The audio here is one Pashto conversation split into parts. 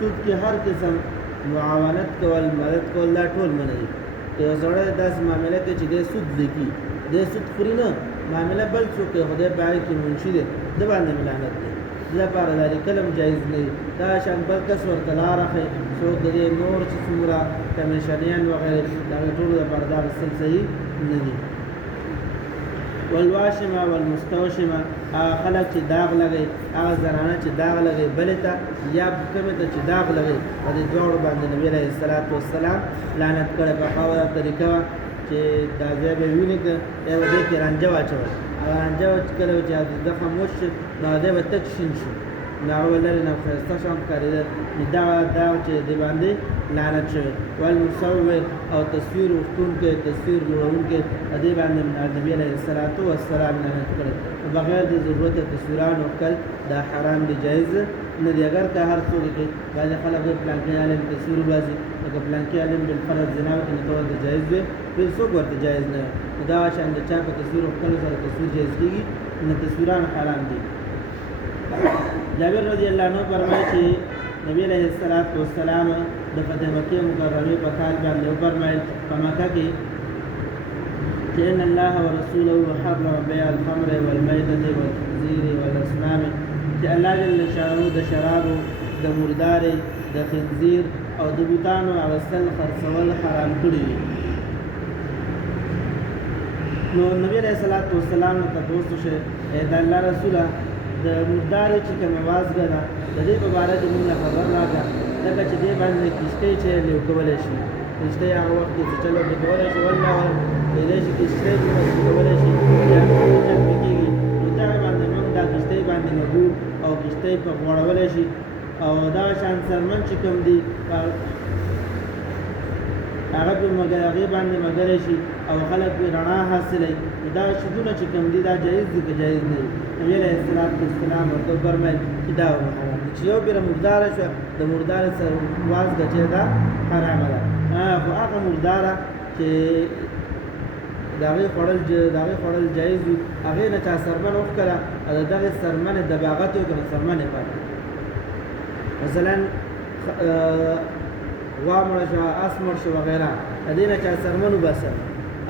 سود کې هر قسم معاونت کول مدد کول دا ټول منع دي که یو سړی داسې معامله کوي چې دی سود لیکي دی سود خوري نه معامله بل څوک کوي خدای په هغې کې منشي دی ده باندې ملامت دی د لپاره دا لیکل هم جایز نه دي دا شان بل کس ورته لاره ښیي څوک د دې نور چې څومره کمیشنیان وغیرې د هغې ټولو لپاره دا اخیستل صحیح نه دي والواشمه والمستوشمه هغه خلک چې داغ لګوي هغه زنانه چې داغ لګوي بلې ته یا کومې ته چې داغ لګوي په دې دواړو باندې نبي علیه الصلاة والسلام لعنت کړی په خاوره طریقه وه چې دا ځای به وینې که یا به دې کې رانجه واچول هغه رانجه چې کله چې زخم وشي نو دی به تک شین شي نو هغه به لرې نه ښایسته شان ښکارېده نو دغه داغ چې دې باندې لعنت شوی والمصور او تصویر وختونکی تصویر جوړونکی په دې باندې نبي علیه الصلاة والسلام لعنت کړی بغیر د ضرورت تصویران وکړل دا حرام دی جایز نه دی اگر که هر څوک کې بعضې خلک وایي پلانکي عالم تصویر وباسي لکه پلانکي عالم بالفرض زنا وکړي نو ته ورته جایز دی بل څوک ورته جایز نه وي دا شان د چا په تصویر وکړلو سره تصویر جایز کېږي نو تصویران حرام دي جابر رضی الله عنه فرمایي چې نبی علیه الصلاة والسلام د فتح مکې مکرمې په کال باندې وفرمایل په مکه کې چې ان الله ورسوله حرم بيع الخمر والميتة والخنزير والأصنام چې الله جل شانه د شرابو د مردارې د خنزیر او د بوتانو اغوستل خرڅول حرام کړي دي نو نبی علیه الصلاة والسلام ته تپوس وشو د الله رسوله د مردارې چې کومه وازګه ده د دې په باره کې موږ له خبر راکړه ځکه چې دې باندې کښتۍ چې لیو کولی شي کښتۍ هغه وخت کې چې چلو پرې کولی شي والله کېدای شي کښتۍ پرې کولی شي یا جنګ پرې کېږي نو دغه باندې موږ دا کښتۍ باندې نګو او کښتۍ په غوړولی شي او دا شان څرمن چې کوم دي هغه په هغې باندې مګلی شي او خلک پرې رڼا حاصلوي دا شیدونه چې کوم دي دا جایز دي که جایز نه دي نبي علیه الصلاة والسلام ورته وفرمیل چې دا حرام دي چې یو بیره مرداره شوه د مردارې سره وازګه چې دا حرامه ده خو هغه مرداره چې د هغې خوړل جایز وي هغې نه چا سرمن وښکله او د دغې سرمنې دباغت یې وکړه سرمنې پاتې مثلا غوا مړه شوه اس مړ شو وغیره د دې نه چا سرمن وباسه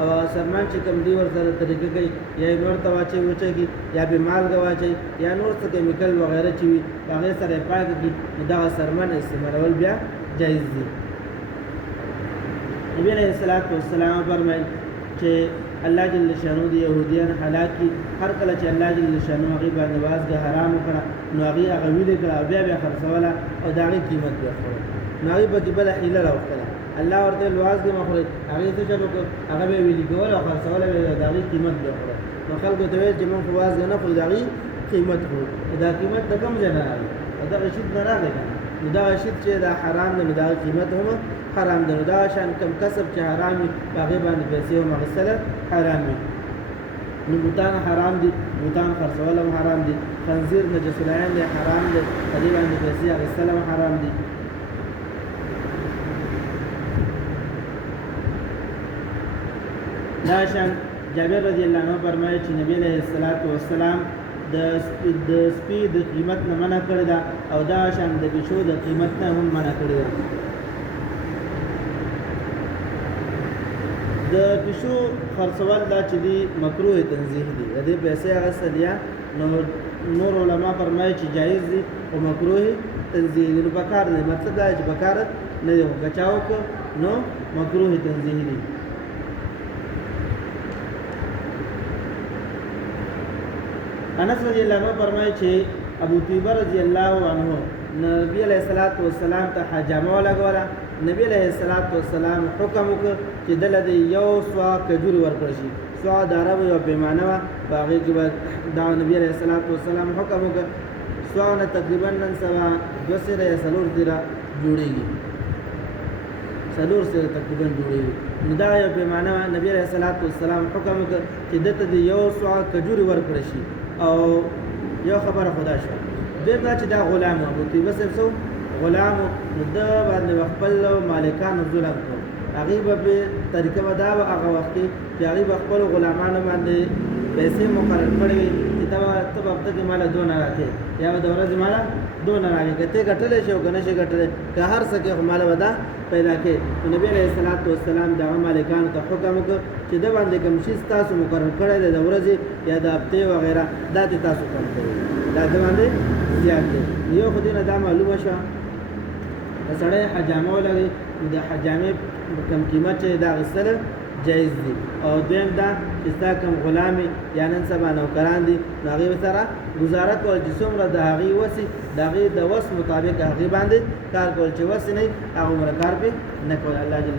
او سرمان چې کوم دی ورسره طریقه کوي یا یې نور ته واچوي وچوي یا بې مالګه واچوي یا نور څه کیمیکل وغیره چې وي په هغې سره یې پاکه کړي نو دغه سرمن استعمالول بیا جایز دي نبي علیه الصلاة والسلام فرمایل چې الله جل شانو د یهودیان هلاک کړي هر کله چې الله جل شانو هغې باندې وازګه حرام وکړه نو هغې هغه ویلې کړه او بیا خرڅوله او د هغې قیمت بیا خوړه نو هغې پکې بله حیله راوښتله الله ورته وازګه مه خورئ هغې څه چل وکړه هغه به یې ویلي کول او خرڅوله به یې د هغې قیمت بیا خوړه نو خلکو ته ویل چې موږ خو وازګه نه خورو د هغې قیمت خورو دا قیمت د کوم ځای نه راغلی او دغه شید نه راغلی که نو دغه شید چې دا حرام ده نو د هغې قیمت هم حرام ده نو دغه شان کم کسب چې حرام وي په هغې باندې پیسې هم اخیستله حرام وي نو بوتان حرام دي بوتان خرڅول هم حرام دي خنزیر نجس العین دی حرام دی په دې باندې پیسې اخیستل هم حرام دي دا شان جابر رضی الله عنه فرمایي چې نبی علیه الصلاة والسلام د سپي د قیمت نه منع کړې ده او دا شان د پیشو د قیمت نه هم منع کړې ده د پیشو خرڅول دا چې دي مکروه تنزیه دي د دې پیسې اخیستل یا نور علما فرمایي چې جایز دي او مکروه تنزیه دي نو پکار دی مطلب دا چې پکار نه دی بچاو کو نو مکروه تنزیه دي انس رضی الله عنه فرمایي چې ابو طیبه رضی الله عنه نبی علیہ الصلوۃ والسلام ته حجامه ولګوله نبی علیہ الصلوۃ والسلام حکم وکړ چې دله د یو سوا کجور ورکړي شي سوا د عربو یو پیمانه وه په هغې کې به دا نبی علیہ الصلوۃ والسلام حکم وکړ سوا نه تقریبا نن سبا 2 سره یا 4 سره جوړېږي 4 سره تقریبا جوړېږي نو دا یو پیمانه وه نبی علیہ الصلوۃ والسلام حکم وکړ چې دته د یو سوا کجور ورکړي شي او یو خبره خدا شوه دویم دا چې دا غلام و ابو طیبه صاحب څه غلام نو ده باندې خپل مالکانو ظلم کړ هغې به په طریقه به دا وه هغه وخت کې چې هغې به خپلو غلامانو باندې پیسې مقرر کړې وې چې ته په هفته کې ماله دونه راکې یا به د ورځې ماله دونه راکې که ته ګټلی شي او که نه شي ګټلی که هر څه کې خو ماله به دا پیدا کړي. نو نبي علیه الصلاۃ والسلام دغه مالکانو ته حکم وکړ چې د باندې کوم شي تاسو مقرر کړی دی د ورځې یا د هفتې وغیره دا دې تاسو کم کړی دا د باندې زیات دی. یو خو دې نه دا معلومه شوه که سړی حجامه ولګوي نو د حجامې کم قیمت چې دا اخیستل جایز دي. او دویم دا چې ستا کوم غلامې یا نن سبا نوکران دي نو هغې سره ګزاره کول چې څومره د هغې وسې د هغې د وس مطابق هغې باندې کار کول چې وس نه وي هغه عمره کار پرې نه کول. الله جل